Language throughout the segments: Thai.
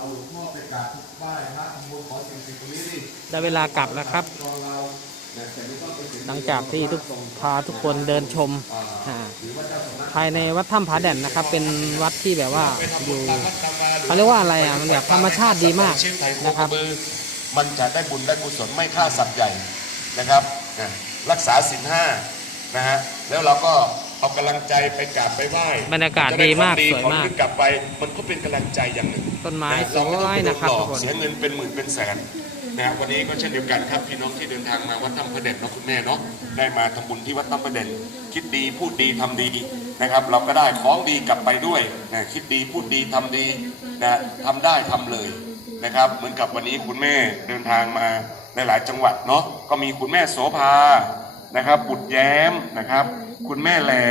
เอาหลวงพ่อไปกราบทุกไหว้พระทำบุญขอสิ่งสิ่งตรงนี้ดิได้เวลากลับแล้วครับกองเราเนี่ยแต่ไม่ต้องไปถึหลังจากที่ทุกพาทุกคนเดินชมอ่าอ่าหรือว่าเจ้าสำนักภายในวัดถ้ำผาแด่นนะครับ เป็นวัดที่แบบว่าไปทำอบุญยู่ตามวัดตามวาหเขาเรียกว่าอะไรอะมันแบบธรรมชาติดีมากเชียงไทยโคนะคกรัระบบือมันจะได้บุญได้กุศลไม่ฆ่าสัตว์ใหญ่นะครับนะรักษาศีลห้านะฮะแล้วเราก็ เอากำลังใจไปกราบไปไหว้บรรยากาศดีมากจะไของสวยมากของที่กลับไป มันก็เป็นกำลังใจอย่างหนึ่ง ต้นไม้สเราไม่ต้องวยไปโดนะครับหลอทุกกคนเสียเงินเป็นหมื่นเป็นแสนนะครับวันนี้ก็เช่นเดียวกันครับพี่น้องที่เดินทางมาวัดถ้ำพระเด่นเนาะคุณแม่เนาะได้มาทำบุญที่วัดถ้ำพระเด่นคิดดีพูดดีทำดีนะครับ เราก็ได้ของดีกลับไปด้วยนะคิดดีพูดดีทำดีนะทำได้ทำเลยนะครับ เหมือนกับวันนี้คุณแม่เดินทางมาในหลายจังหวัดเนาะก็มีคุณแม่โสภา นะครับบุตรแย้มนะครับ คุณแม่แหล่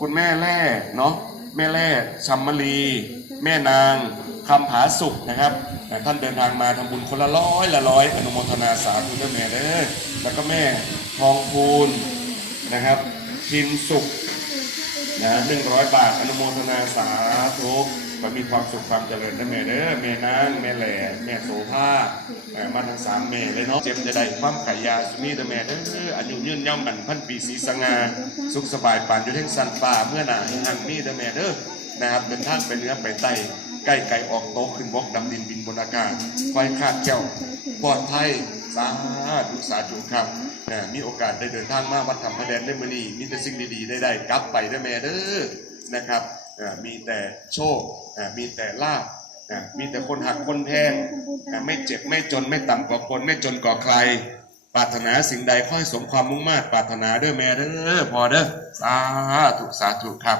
คุณแม่แร่เนาะแม่แร่ชัมมลี แม่นางคำผาสุกนะครับท่านเดินทางมาทำบุญคนละร้อยละร้อยอนุโมทนาสาธุเจ้าแม่เด้อแล้วก็แม่ทองพูนนะครับพินสุขนะหนึ่งร้อยบาทอนุโมทนาสาธุ ก็มีความสุขความเจริญนะแม่เด้อแม่นางแม่แหล่แม่โสภาเอ่มาทั้งสามแม่เลยเนาะเจ็บจะได้ความขายยาสุนีเด้อแม่เด้ออายุยืนย่อมอันพันปีสีสง่าสุขสบายปานอยู่เท่งสันป่าเมื่อหนาหังมีเด้อแม่เด้อนะครับเดินทางไปเหนือไปใต้ใกล้ไก่ออกโตขึ้นบกดำดินบินบนอากาศไฟคาดเจ้าปลอดภัยสาธุสาธุครับมีโอกาสได้เดินทางมาวัดธรรมพระแดนได้มือนีมีแต่สิ่งดีๆได้ได้กลับไปเด้แม่เด้อนะครับ มีแต่โชค มีแต่ลาภมีแต่คนหักคนแพงไม่เจ็บไม่จนไม่ต่ำกว่าคนไม่จนกว่าใคร ปรารถนาสิ่งใดขอให้สมความมุ่งมา่ปรารถนาด้วยแม่เด้อพอเด้อสาธุสาธุครับ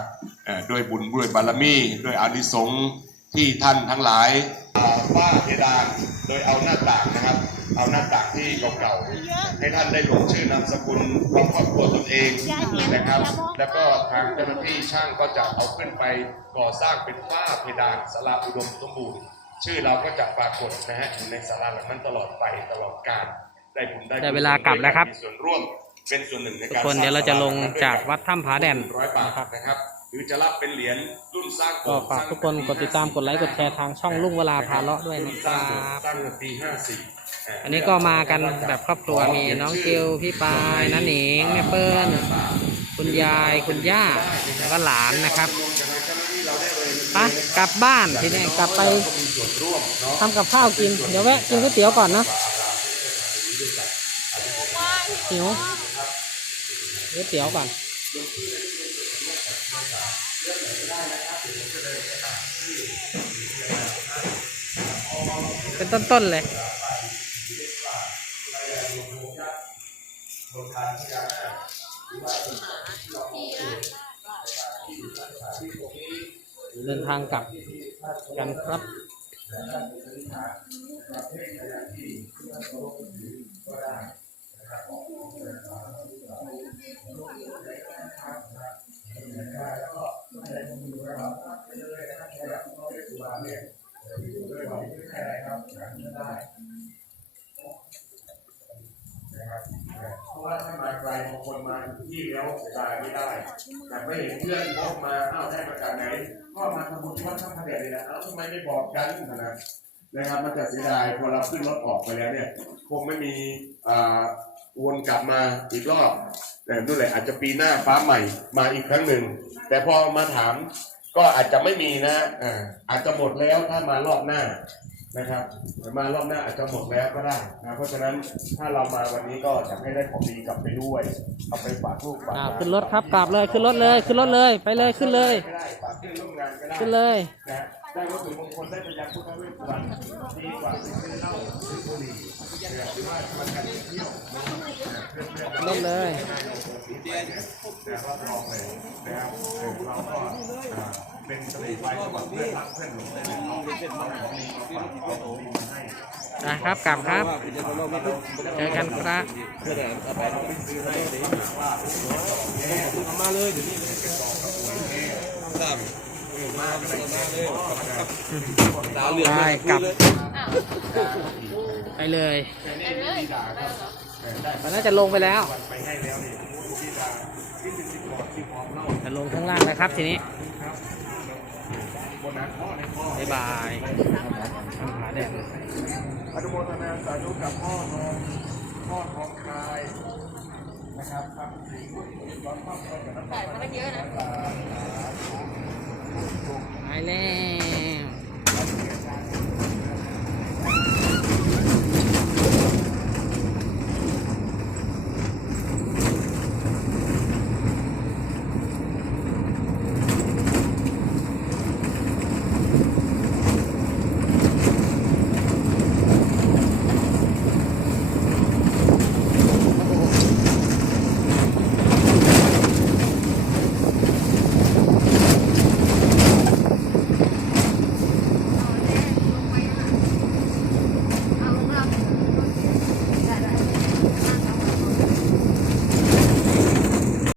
ด้วยบุญด้วยบารมีด้วยอานิสงส์ที่ท่านทั้งหลายอ่าฝ้าเพดานโดยเอาหน้าต่างนะครับ เอาหน้าต่างที่เก่าๆให้ท่านได้ลงชื่อนามสกุลของครอบครัวตนเองนะครับ แล้วก็ทางเจ้าหน้าที่ช่างก็จะเอาขึ้นไปก่อสร้างเป็นฝ้าเพดานสลาอุดมสมบูรณ์ชื่อเราก็จะปรากฏนะฮะอยู่ในสาราหลังนั้นตลอดไปตลอดกาลได้บุญได้ได้เวลากลับแล้วครับมีส่วนร่วมเป็นส่วนหนึ่งในทุกการคนเดี๋ยวเราจะลงจากวัดถ้ำผาแด่นร้อยบาทนะครับนะครับหรือจะรับเป็นเหรียญรุ่นสร้างก็ฝากทุกคนกดติดตามกดไลค์กดแชร์ทางช่องลุงเวลาพาเลาะด้วยนะครับสร้างเมื่อปีห้าสี่ อันนี้ก็มากันแบบครอบครัวมีน้องเกลพี่ปายน้าหนิงแม่เปิ้ลคุณยายคุณย่าแล้วก็หลานนะครับไปกลับบ้านทีนี้กลับไปทำกับข้าวกิน เดี๋ยวแวะกินก๋วยเตี๋ยวก่อนนะหิวก๋วยเตี๋ยวก่อนเป็นต้นๆเลย เดินทางกลับกันครับเพราะว่า ไกลบางคนมาที่แล้วเสียดายไม่ได้ แต่ไม่เห็นเพื่อนพกมาเอ้าได้มาจากไหน ก็มาทำบุญที่วัดท่าพระเดชนี่และเอ้าทำไมไม่บอกกันนะนะครับมันจะเสียดายพอเราขึ้นรถออกไปแล้วเนี่ยคงไม่มีอ่าวนกลับมาอีกรอบแต่ด้วยแหละอาจจะปีหน้าฟ้าใหม่มาอีกครั้งหนึ่ง แต่พอมาถามก็อาจจะไม่มีนะอ่าอาจจะหมดแล้วถ้ามารอบหน้า นะครับมารอบหน้าอาจจะหมดแล้วก็ได้นะเพราะฉะนั้นถ้าเรามาวันนี้ก็จะให้ได้ของดีกลับไปด้วยเอาไปฝากลูกฝากหอ่าลานขึ้นรถครับกลับเลยขึ้นรถเลยขึ้นรถเลยไปเลยขึ้นเลยก็ได้ฝากเพื่อนร่วมงานก็ได้ขึ้นเลย นะ ได้วัตถุมงคลได้พยาพุทธเวทวันดีกว่าซื้อเหล้าซื้อบุหรี่นะครับหรือว่ามันกันเที่ยวนะเพื่นเลยแต่รับรองเลยนะครับเราก็เป็นสมุนไพรสำหรับเพื่อนรักเพื่อนหลงเลยเอาเป็นน้องของดีมาฝากเอาของดีมาให้นะครับกลับครับเจอกันครับมาเลยเดี๋ยวนี้ ครับมาเลยมาเลยตาเหลืองไปกลับไปเลยมันน่าจะลงไปแล้วไปให้แล้วนี่ที่จะที่จะติดต่อที่พร้อมเล่าจะลงข้างล่างนะครับทีนี้คบนนั้นพ่อในพ่อบ๊ายบายหาแดดอนุโมทนาสาธุกับพ่อทองพ่อทองคายนะครับทำสิ่งที่ร้อนครอบครัวกับน้ำตา ไายแล้ว